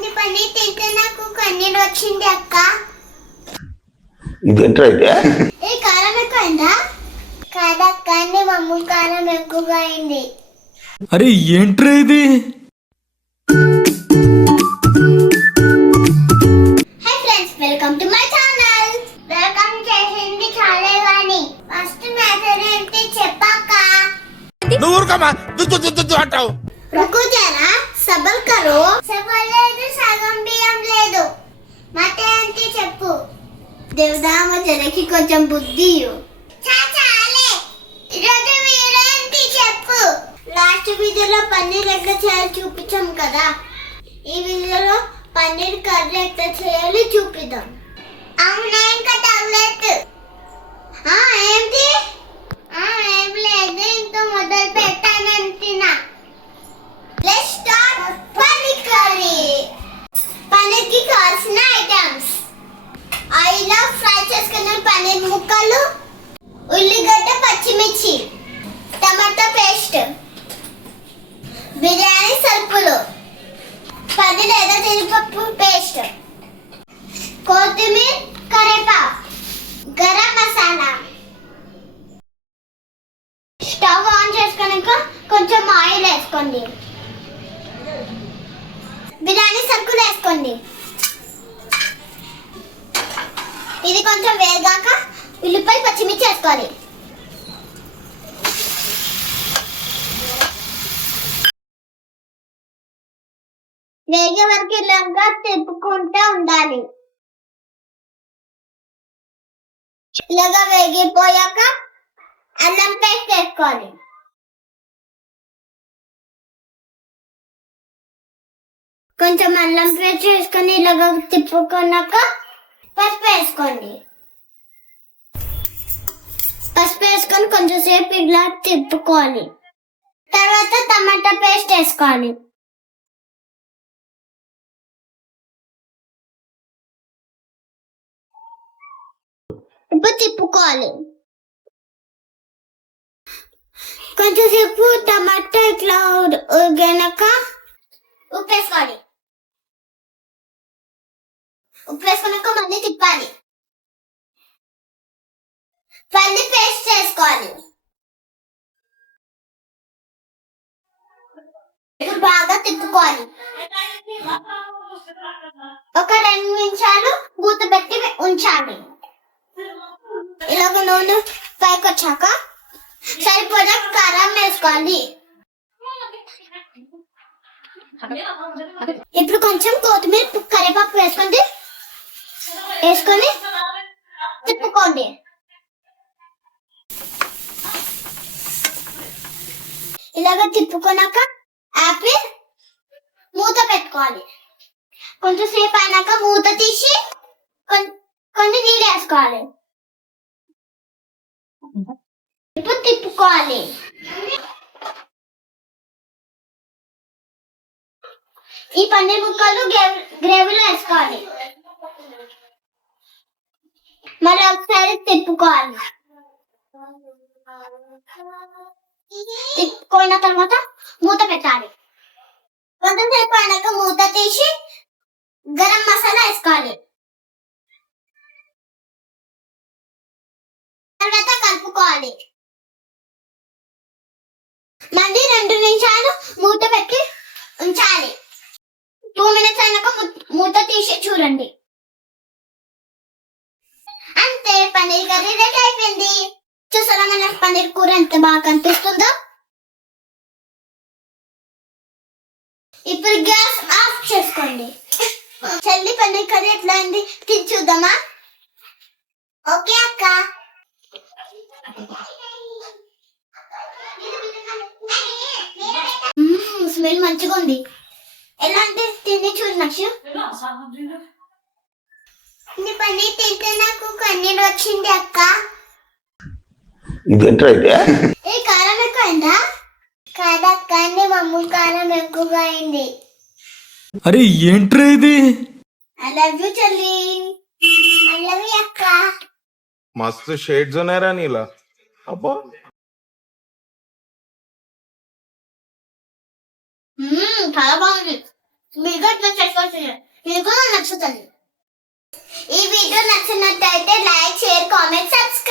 నీ పని తింటే నాకు కన్నీరు వచ్చింది అక్క. ఇదేంట్రా అయితే? ఏ కారం ఎక్కువైందా? కాదక్క, నీ మమ్మ కారం ఎక్కువగా అయింది. అరే ఏంట్రా ఇది? Hi friends, welcome to my channel. Welcome చేసింది చాలే గాని ఫస్ట్ మ్యాటర్ ఏంటి చెప్పాక. నువ్వు ఊరుకోమా, దుద్దు అంటావు. రుకు జరా, సబర్ కరో. సబర్ లేదు, సగం బియ్యం లేదు. మతే అంటే చెప్పు. దేవదామ జరకి కొంచెం బుద్ధి ఇవ్వు. చాలే, ఈరోజు వీడియో ఏంటి చెప్పు. లాస్ట్ వీడియోలో పన్నీర్ ఎట్లా చేయాలో చూపించాం కదా, ఈ వీడియోలో పన్నీర్ కర్రీ ఎట్లా చేయాలో చూపిద్దాం. అవునా, ఇంకా టాబ్లెట్ ఏంటి? ఏం లేదు, ఇంకా మొదలు పెట్టానంటున్నా. Let's start paneer curry. Paneer కి కావాల్సిన ఐటమ్స్: ఆయిల్ ఫ్రై చేసుకున్న పన్నీర్ ముక్కలు, ఉల్లిగడ్డ, పచ్చిమిర్చి, టమాటా పేస్ట్, బిర్యానీ సరుకులు, పన్నీర్ లేదా జీడిపప్పు పేస్ట్, కొత్తిమీర, కరివేపాకు, గరం మసాలా. స్టవ్ ఆన్ చేసుకున్నాక కొంచెం ఆయిల్ వేసుకోండి. బిర్యానీ సరుకులు వేసుకోండి. ఇది కొంచెం వేగాక ఉల్లిపాయ, పచ్చిమిర్చి వేసుకోవాలి. వేగే వరకు ఇలాగా తిప్పుకుంటూ ఉండాలి. ఇలాగా వేగిపోయాక అల్లం పేస్ట్ వేసుకోవాలి. కొంచెం అల్లం పేస్ట్ వేసుకొని ఇలాగా తిప్పుకున్నాక పసుపు వేసుకోండి. పసుపు వేసుకొని కొంచెం సేపు ఇలా తిప్పుకోవాలి. తర్వాత టమాటా పేస్ట్ వేసుకోవాలి. ఇప్పుడు తిప్పుకోవాలి. కొంచెం సేపు టమాటా ఇట్లా ఉడిగాక ఉప్పు వేసుకోవాలి. ఉప్పు వేసుకున్నాక మళ్ళీ తిప్పాలి. మళ్ళీ పేస్ట్ చేసుకోవాలి. బాగా తిప్పుకోవాలి. ఒక 2 నిమిషాలు మూత పెట్టి ఉంచాలి. ఇలాగ నూనె పైకి వచ్చాక సరిపోయిన కారం వేసుకోవాలి. ఇప్పుడు కొంచెం కొత్తిమీర, కరివేపాకు వేసుకొని తిప్పుకోండి. ఇలాగ తిప్పుకున్నాక ఆపి మూత పెట్టుకోవాలి. కొంచెం సేపు అయినాక మూత తీసి కొన్ని నీళ్ళు వేసుకోవాలి. ఇప్పుడు తిప్పుకోవాలి. ఈ పన్నీర్ ముక్కలు గ్రేవీలో వేసుకోవాలి. మళ్ళీ ఒకసారి తిప్పుకోవాలి. తిప్పుకున్న తర్వాత మూత పెట్టాలి. కొంచెం సేపు అయినాక మూత తీసి గరం మసాలా వేసుకోవాలి. తర్వాత కలుపుకోవాలి. మళ్ళీ 2 నిమిషాలు మూత పెట్టి ఉంచాలి. 2 మినిట్స్ అయినాక మూత తీసి చూడండి. అంతే, పన్నీర్ కర్రీ రెడీ అయిపోయింది. చూసారా మన పన్నీర్ కూర ఎంత బాగా కనిపిస్తుందో. ఇప్పుడు గ్యాస్ ఆఫ్ చేసుకోండి. చెల్లి, పన్నీర్ కర్రీ ఎట్లా అయింది తిని చూద్దామా? ఓకే అక్క. స్మెల్ మంచిగా ఉంది. ఎలా అంటే తిని చూడు నక్షు. నీ పన్నీర్ తింటే నాకు కన్నీరు వచ్చింది అక్క. ఇదేంట్రా అయితే? ఏ కారం ఎక్కువైందా? కాదక్క, నీ మమ్మ కారం ఎక్కువగా అయింది. అరే ఏంట్రా ఇది? ఐ లవ్ యూ చెల్లి. ఐ లవ్ యూ అక్క. मस्त शेड्स नाही रा नीला अబ్బో చాలా బాగుంది. మీకు ఇట్లా చేసుకోవచ్చు, మీకు కూడా నచ్చుతుంది. ఈ వీడియో నచ్చినట్టయితే లైక్, షేర్, కామెంట్, సబ్స్క్రైబ్.